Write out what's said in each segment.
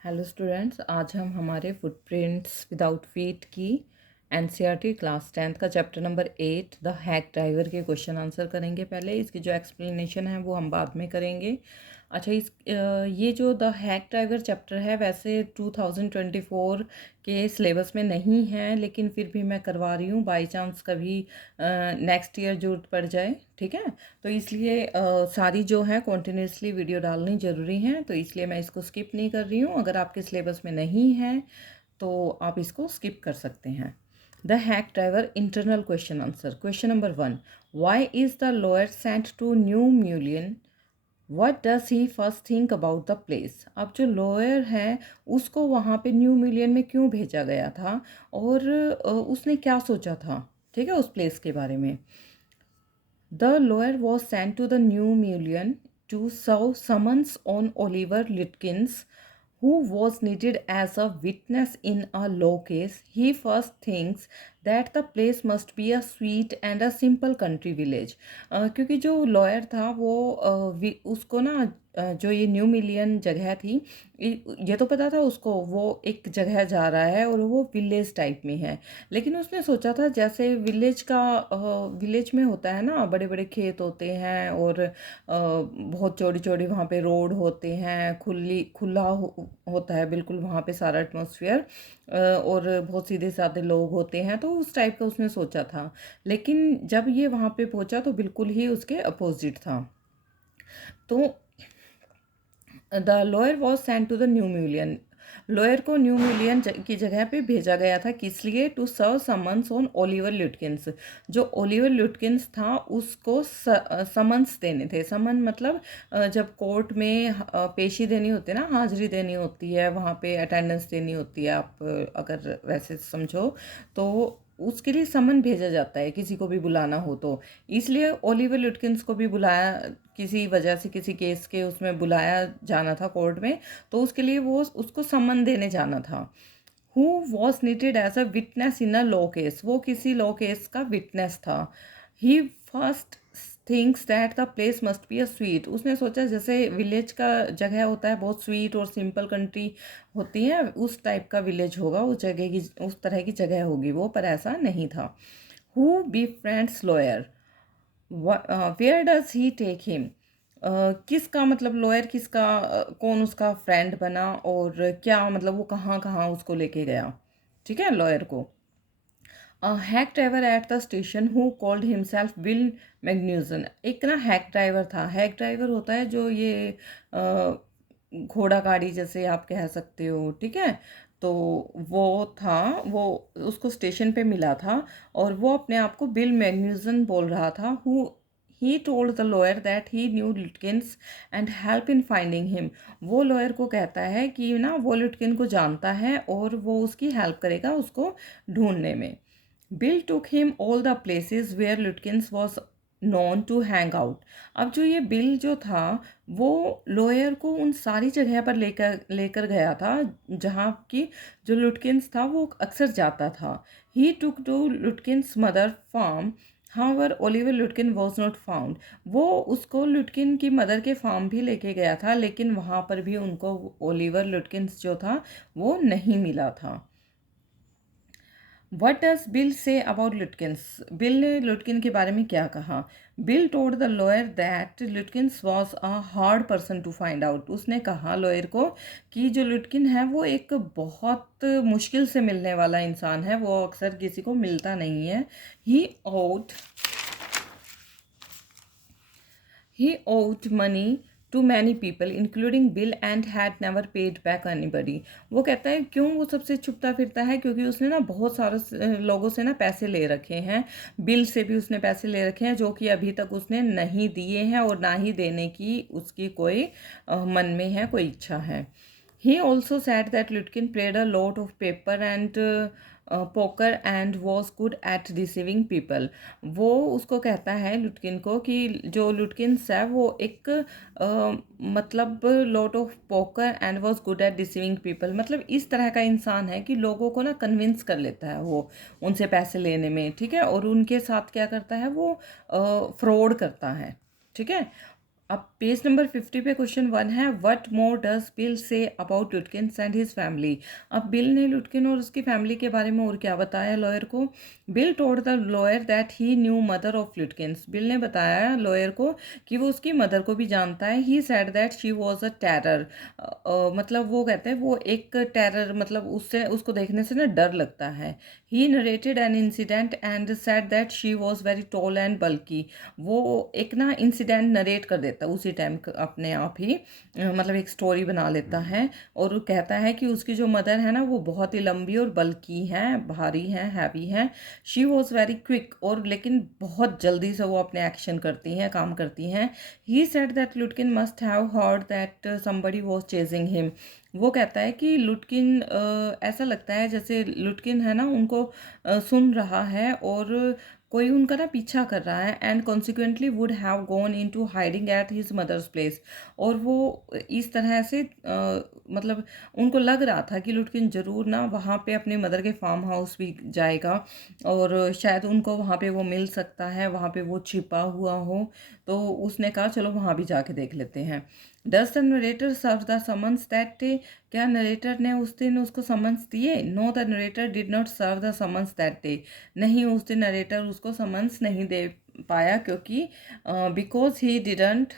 Hello students, आज हम हमारे फुटप्रिंट्स विदाउट फीट की एनसीईआरटी क्लास 10th का chapter number 8 the hack driver के क्वेश्चन आंसर करेंगे। पहले इसकी जो एक्सप्लेनेशन है वो हम बाद में करेंगे। अच्छा, ये जो द हैक ड्राइवर चैप्टर है वैसे 2024 के सिलेबस में नहीं है, लेकिन फिर भी मैं करवा रही हूँ, बाई चांस कभी नेक्स्ट ईयर ज़रूरत पड़ जाए। ठीक है, तो इसलिए सारी जो है कॉन्टीन्यूसली वीडियो डालनी ज़रूरी है, तो इसलिए मैं इसको स्किप नहीं कर रही हूँ। अगर आपके सिलेबस में नहीं है तो आप इसको स्किप कर सकते हैं। The hack driver internal question answer. Question number 1, why is the lawyer sent to New Mullion? What does he first think about the place? अब जो लॉयर है उसको वहाँ पे न्यू मिलियन में क्यों भेजा गया था और उसने क्या सोचा था, ठीक है, उस प्लेस के बारे में। The lawyer was sent to the New Mullion to serve summons on Oliver Lutkins who was needed as a witness in a law case. He first thinks that the place must be a sweet and a simple country village. क्योंकि जो lawyer था वो उसको ना जो ये new million जगह थी, ये तो पता था उसको वो एक जगह जा रहा है और वो विलेज टाइप में है। लेकिन उसने सोचा था जैसे विलेज में होता है ना, बड़े बड़े खेत होते हैं और बहुत चौड़ी चौड़ी वहाँ पे रोड होते हैं, खुला होता है बिल्कुल वहाँ पे सारा एटमॉस्फेयर, और बहुत सीधे साधे लोग होते हैं, तो उस टाइप का उसने सोचा था। लेकिन जब ये वहाँ पे पहुँचा तो बिल्कुल ही उसके अपोजिट था। तो the lawyer was sent to the New Mullion, lawyer को न्यू मिलियन की जगह पे भेजा गया था, किस लिए? To serve summons on Oliver Lutkins. जो ओलिवर ल्यूटकिंस था उसको समन्स देने थे। समन मतलब जब कोर्ट में पेशी देनी होती है ना, हाजिरी देनी होती है, वहाँ पे अटेंडेंस देनी होती है, आप अगर वैसे समझो तो उसके लिए समन भेजा जाता है किसी को भी बुलाना हो तो। इसलिए ओलिवर ल्यूटकिंस को भी बुलाया, किसी वजह से किसी केस के उसमें बुलाया जाना था कोर्ट में, तो उसके लिए वो उसको समन देने जाना था। Who was needed as a witness in a law case, वो किसी लॉ केस का विटनेस था। He first thinks that the place must be a sweet, उसने सोचा जैसे विलेज का जगह होता है बहुत स्वीट और सिंपल कंट्री होती है, उस टाइप का विलेज होगा, उस जगह की उस तरह की जगह होगी वो, पर ऐसा नहीं था। Who be friends lawyer, where does he take him? किसका मतलब लॉयर किसका, कौन उसका फ्रेंड बना और क्या मतलब वो कहाँ कहाँ उसको लेके गया, ठीक है, लॉयर को। Hack driver at the station who called himself Bill Magnuson, एक ना हैक ड्राइवर था। हैक ड्राइवर होता है जो ये घोड़ा गाड़ी जैसे आप कह सकते हो, ठीक है। तो वो था, वो उसको स्टेशन पे मिला था और वो अपने आप को बिल मैग्न्यूजन बोल रहा था। Who he told the lawyer that he knew Lutkins and help in finding him, वो लॉयर को कहता है कि ना वो लिटकिन को जानता है और वो उसकी हेल्प करेगा उसको ढूंढने में। Bill took him all the places where Lutkins was known to hang out. अब जो ये बिल जो था वो लॉयर को उन सारी जगह पर लेकर लेकर गया था जहाँ की जो लुटकिंस था वो अक्सर जाता था। He took to Lutkins mother farm, however Oliver Lutkin was not found, वो उसको लुटकिन की मदर के फार्म भी लेके गया था, लेकिन वहाँ पर भी उनको ओलिवर लुटकिंस जो था वो नहीं मिला था। What does Bill say about Lutkins, Bill ने लुटकिन के बारे में क्या कहा? Bill told the lawyer that Lutkins was a hard person to find out, उसने कहा लॉयर को कि जो लुटकिन है वो एक बहुत मुश्किल से मिलने वाला इंसान है, वो अक्सर किसी को मिलता नहीं है। ही out He owed money to many people including Bill and had never paid back anybody. वो कहता है क्यों वो सबसे छुपता फिरता है, क्योंकि उसने ना बहुत सारे लोगों से ना पैसे ले रखे हैं, बिल से भी उसने पैसे ले रखे हैं जो कि अभी तक उसने नहीं दिए हैं और ना ही देने की उसकी कोई मन में है, कोई इच्छा है। He also said that Lutkin played a lot of paper and poker and was good at deceiving people. वो उसको कहता है लुटकिन को कि जो लुटकिन्स है वो एक मतलब lot of poker and was good at deceiving people, मतलब इस तरह का इंसान है कि लोगों को ना कन्विंस कर लेता है वो उनसे पैसे लेने में, ठीक है, और उनके साथ क्या करता है वो फ्रॉड करता है, ठीक है। अब पेज नंबर 50 पे क्वेश्चन 1 है, what more does Bill say about लुटकिंस and his family. अब बिल ने लुटकिन और उसकी फैमिली के बारे में और क्या बताया लॉयर को। Bill told the lawyer that he new mother of लुटकिंस। Bill ने बताया लॉयर को कि वो उसकी मदर को भी जानता है। ही said that she was a terror, मतलब वो कहते हैं वो एक टेरर, मतलब उससे उसको देखने से ना डर लगता है। He narrated an incident and said that she was very tall and bulky. वो एक ना इंसिडेंट नरेट कर देता है उसी टाइम अपने आप ही, मतलब एक स्टोरी बना लेता है और वो कहता है कि उसकी जो मदर है ना वो बहुत ही लंबी और बल्की हैं, भारी हैं, हैवी हैं। शी वॉज वेरी क्विक, और लेकिन बहुत जल्दी से वो अपने एक्शन करती हैं, काम करती हैं। He said that Lutkin must have heard that somebody was chasing him. वो कहता है कि लुटकिन ऐसा लगता है जैसे लुटकिन है ना उनको सुन रहा है और कोई उनका ना पीछा कर रहा है, and consequently would have gone in to hiding at his mother's place. और वो इस तरह से मतलब उनको लग रहा था कि लुटकिन ज़रूर ना वहाँ पे अपने मदर के फार्म हाउस भी जाएगा और शायद उनको वहाँ पे वो मिल सकता है, वहाँ पे वो छिपा हुआ हो। तो उसने कहा चलो वहाँ भी जाके देख लेते हैं। Does the narrator serve the summons that day. क्या नरेटर ने उस दिन उसको समन्स दिए। No, the narrator did not serve the summons that day. नहीं, उस दिन नरेटर उसको समन्स नहीं दे पाया क्योंकि because he didn't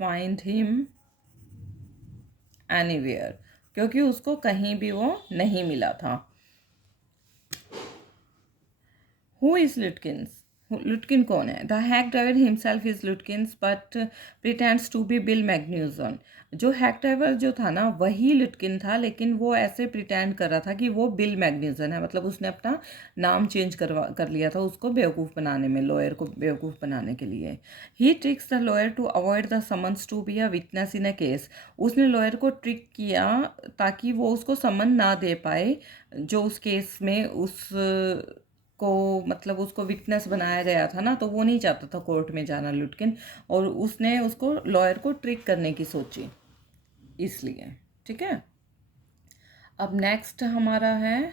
find him anywhere, क्योंकि उसको कहीं भी वो नहीं मिला था। Who is लुटकिंस। लुटकिन कौन है। The hack driver himself is Lutkins but pretends to be Bill Magnuson. जो हैक ड्राइवर जो था ना वही लुटकिन था, लेकिन वो ऐसे प्रिटेंड कर रहा था कि वो बिल मैग्न्यूसन है, मतलब उसने अपना नाम चेंज कर लिया था उसको बेवकूफ़ बनाने में, लॉयर को बेवकूफ़ बनाने के लिए। He tricks the lawyer to avoid the summons to be a witness in a case. उसने लॉयर को ट्रिक किया ताकि वो उसको समन ना दे पाए जो उस केस में उस को, मतलब उसको विटनेस बनाया गया था ना, तो वो नहीं चाहता था कोर्ट में जाना लुटकिन, और उसने उसको लॉयर को ट्रिक करने की सोची इसलिए। ठीक है, अब नेक्स्ट हमारा है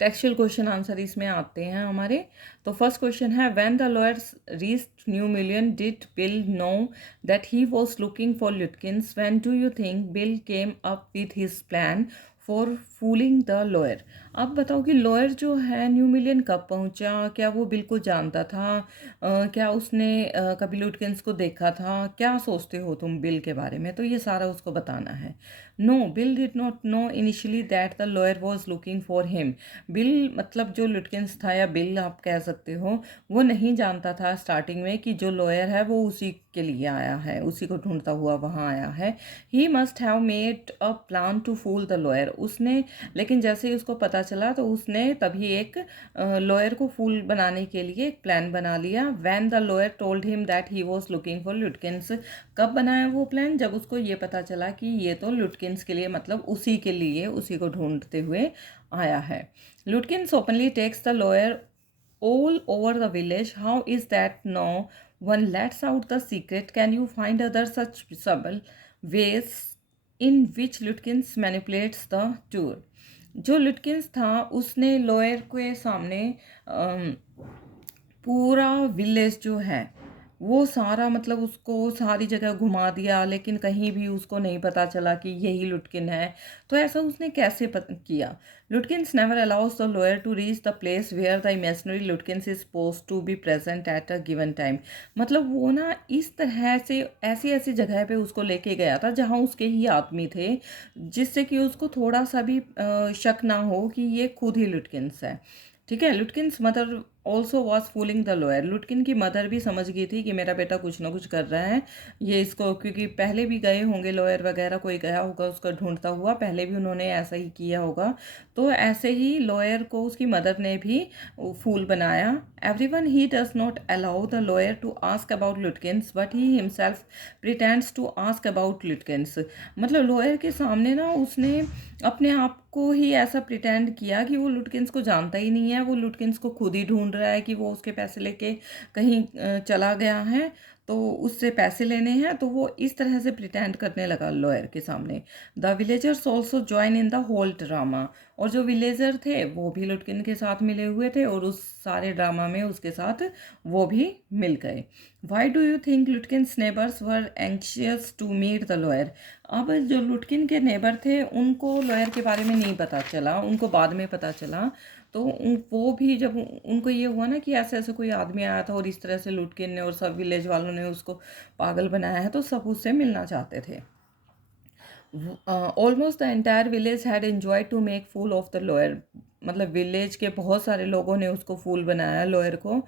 टेक्सचुअल क्वेश्चन आंसर, इसमें आते हैं हमारे। तो फर्स्ट क्वेश्चन है, when the lawyers reached new million did bill know that he was looking for लुटकिंस। When do you think bill came up with his plan for fooling the lawyer. अब बताओ कि lawyer जो है new million कब पहुंचा, क्या वो bill को जानता था, क्या उसने कभी लुटकिंस को देखा था, क्या सोचते हो तुम बिल के बारे में, तो ये सारा उसको बताना है। No, Bill did not know initially that the lawyer was looking for him. Bill मतलब जो लुटकिंस था या बिल आप कह सकते हो, वो नहीं जानता था स्टार्टिंग में कि जो लॉयर है वो उसी के लिए आया है, उसी को ढूंढता हुआ वहाँ आया है। He must have made a plan to fool the lawyer. उसने, लेकिन जैसे ही उसको पता चला तो उसने तभी एक लॉयर को फूल बनाने के लिए एक प्लान बना लिया। When the lawyer told him that he was looking for लुटकिंस। कब बनाया वो प्लान, जब उसको ये पता चला कि ये तो लुटकिंस के लिए, मतलब उसी के लिए, उसी को ढूंढते हुए आया है। Lutkins openly takes the lawyer all over the village. How is that no one lets out the secret? Can you find other such subtle ways in which Lutkins manipulates the tour? जो लुटकिंस था उसने lawyer के सामने अम, पूरा village जो है वो सारा, मतलब उसको सारी जगह घुमा दिया, लेकिन कहीं भी उसको नहीं पता चला कि यही लुटकिन है। तो ऐसा उसने कैसे किया। Lutkins never allows the lawyer to reach the place where the imaginary Lutkins is suppose to be present at a given time. मतलब वो ना इस तरह से ऐसी ऐसी जगह पे उसको लेके गया था जहाँ उसके ही आदमी थे, जिससे कि उसको थोड़ा सा भी शक ना हो कि ये खुद ही लुटकिन्स है। ठीक है, Lutkins mother also was fooling the lawyer. Lutkin की मदर भी समझ गई थी कि मेरा बेटा कुछ ना कुछ कर रहा है, ये इसको, क्योंकि पहले भी गए होंगे लॉयर वगैरह, कोई गया होगा उसका ढूंढता हुआ, पहले भी उन्होंने ऐसा ही किया होगा। तो ऐसे ही लॉयर को उसकी मदर ने भी फूल बनाया। Everyone he does not allow the lawyer to ask about Lutkins but he himself pretends to ask about Lutkins. मतलब लॉयर के सामने ना उसने अपने आप को ही ऐसा प्रिटेंड किया कि वो लुटकिन्स को जानता ही नहीं है, वो लुटकिन्स को खुद ही ढूंढ रहा है कि वो उसके पैसे लेके कहीं चला गया है, तो उससे पैसे लेने हैं, तो वो इस तरह से प्रिटेंड करने लगा लॉयर के सामने। The villagers also join in the whole drama, और जो विलेजर थे वो भी लुटकिन के साथ मिले हुए थे और उस सारे ड्रामा में उसके साथ वो भी मिल गए। Why do you think Lutkin's neighbours were anxious to meet the lawyer? अब जो लुटकिन के नेबर थे उनको लॉयर के बारे में नहीं पता चला, उनको बाद में पता चला। तो वो भी जब उनको ये हुआ ना कि ऐसे ऐसे कोई आदमी आया था और इस तरह से लुटकिन ने और सब विलेज वालों ने उसको पागल बनाया है, तो सब उससे मिलना चाहते थे। Almost the entire village had enjoy to make fool of the lawyer, मतलब विलेज के बहुत सारे लोगों ने उसको फूल बनाया लॉयर को।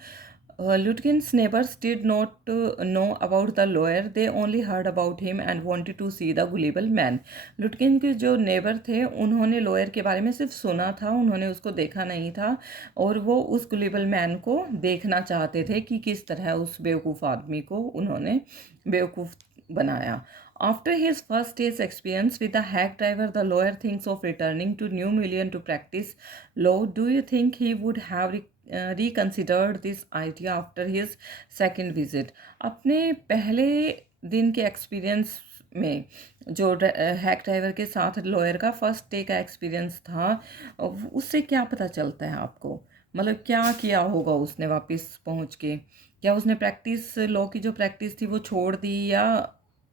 Lutkin's neighbors did not know about the lawyer, they only heard about him and wanted to see the gullible man. लुटकिन के जो नेबर थे उन्होंने लॉयर के बारे में सिर्फ सुना था, उन्होंने उसको देखा नहीं था, और वो उस गुलिबल मैन को देखना चाहते थे कि किस तरह उस बेवकूफ़ आदमी को उन्होंने बेवकूफ़ बनाया। After his first day's experience with the hack driver, the lawyer thinks of returning to New Million to practice law. Do you think he would have reconsidered this idea after his second visit? अपने पहले दिन के experience में जो hack driver के साथ lawyer का first day का एक्सपीरियंस था, उससे क्या पता चलता है आपको? मतलब क्या किया होगा उसने वापस पहुंच के? क्या उसने प्रैक्टिस लॉ की जो प्रैक्टिस थी वो छोड़ दी या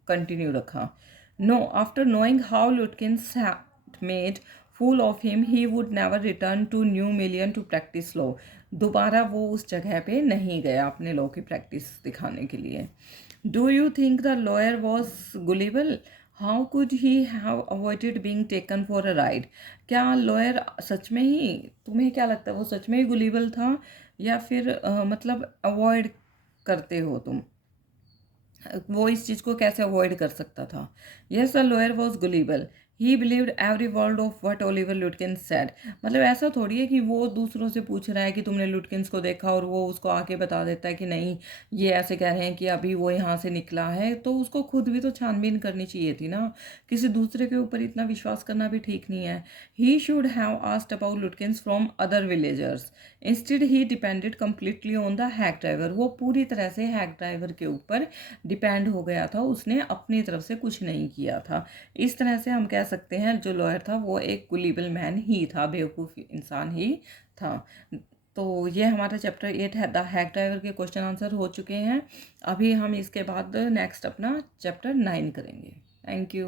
कंटिन्यू रखा? No, after knowing how Lutkins made fool of him he would never return to New Mullion to practise law. दोबारा वो उस जगह पे नहीं गया अपने लॉ की प्रैक्टिस दिखाने के लिए। Do you think the lawyer was गुलिबल? How could he have avoided being taken for a ride? क्या लॉयर सच में ही, तुम्हें क्या लगता है वो सच में ही गुलिबल था, या फिर मतलब अवॉइड करते हो तुम? वो इस चीज़ को कैसे अवॉइड कर सकता था? Yes, the lawyer was गुलिबल, he believed every word of what Oliver लुटकिंस said. मतलब ऐसा थोड़ी है कि वो दूसरों से पूछ रहा है कि तुमने लुटकिंस को देखा और वो उसको आके बता देता है कि नहीं, ये ऐसे कह रहे हैं कि अभी वो यहाँ से निकला है। तो उसको खुद भी तो छानबीन करनी चाहिए थी ना, किसी दूसरे के ऊपर इतना विश्वास करना भी ठीक नहीं है। He should have asked about लुटकिंस from other villagers, instead he depended completely on the hack driver. वो पूरी तरह से हैक ड्राइवर के ऊपर डिपेंड हो गया था, उसने अपनी तरफ से कुछ नहीं किया था। इस तरह से हम कह सकते हैं जो लॉयर था वो एक गुलिबल मैन ही था, बेवकूफ़ इंसान ही था। तो ये हमारा चैप्टर 8 है, द हैक ड्राइवर के क्वेश्चन आंसर हो चुके हैं। अभी हम इसके बाद नेक्स्ट अपना चैप्टर 9 करेंगे। Thank you.